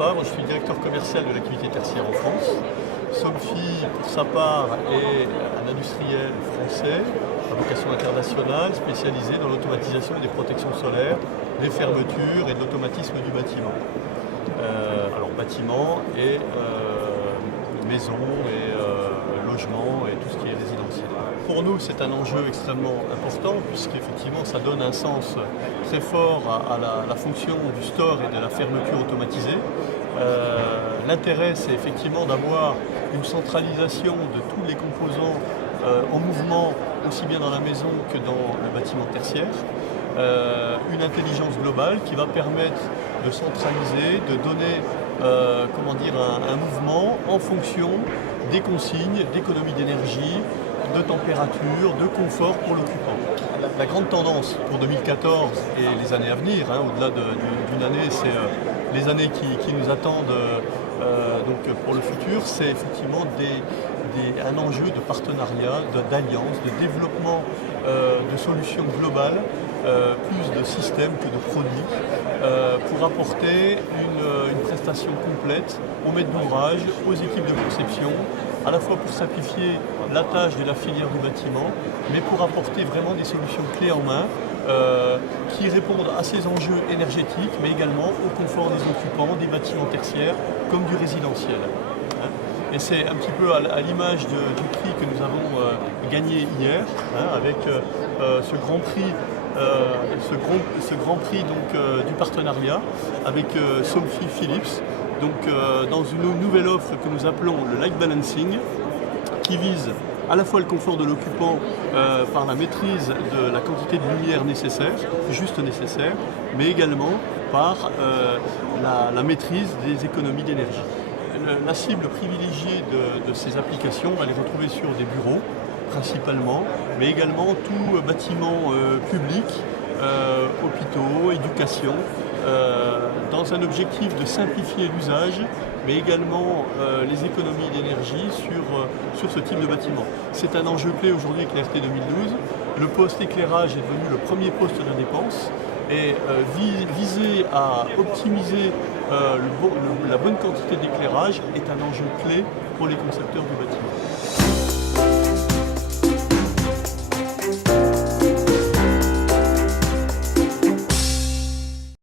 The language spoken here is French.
Favre, je suis directeur commercial de l'activité tertiaire en France. Somfy, pour sa part, est un industriel français à vocation internationale spécialisé dans l'automatisation des protections solaires, des fermetures et de l'automatisme du bâtiment. Alors bâtiment et maison et logement et tout ce qui est résidentiel. Pour nous, c'est un enjeu extrêmement important puisqu'effectivement ça donne un sens très fort à la fonction du store et de la fermeture automatisée. L'intérêt, c'est effectivement d'avoir une centralisation de tous les composants en mouvement, aussi bien dans la maison que dans le bâtiment tertiaire. Une intelligence globale qui va permettre de centraliser, de donner un mouvement en fonction des consignes d'économie d'énergie, de température, de confort pour l'occupant. La grande tendance pour 2014 et les années à venir, au-delà d'une année, c'est les années qui nous attendent donc pour le futur, c'est effectivement un enjeu de partenariat, d'alliance, de développement de solutions globales, plus de systèmes que de produits, pour apporter une prestation complète aux maîtres d'ouvrage, aux équipes de conception, à la fois pour simplifier la tâche de la filière du bâtiment, mais pour apporter vraiment des solutions clés en main qui répondent à ces enjeux énergétiques, mais également au confort des occupants, des bâtiments tertiaires comme du résidentiel. Et c'est un petit peu à l'image du prix que nous avons gagné hier, avec ce grand prix. Ce grand prix donc, du partenariat avec Somfy Philips, donc, dans une nouvelle offre que nous appelons le Light Balancing, qui vise à la fois le confort de l'occupant par la maîtrise de la quantité de lumière nécessaire, juste nécessaire, mais également par la maîtrise des économies d'énergie. La cible privilégiée de ces applications, on va les retrouver sur des bureaux, principalement, mais également tout bâtiment public, hôpitaux, éducation, dans un objectif de simplifier l'usage, mais également les économies d'énergie sur ce type de bâtiment. C'est un enjeu clé aujourd'hui avec l'RT 2012. Le poste éclairage est devenu le premier poste de dépense et viser à optimiser la bonne quantité d'éclairage est un enjeu clé pour les concepteurs du bâtiment.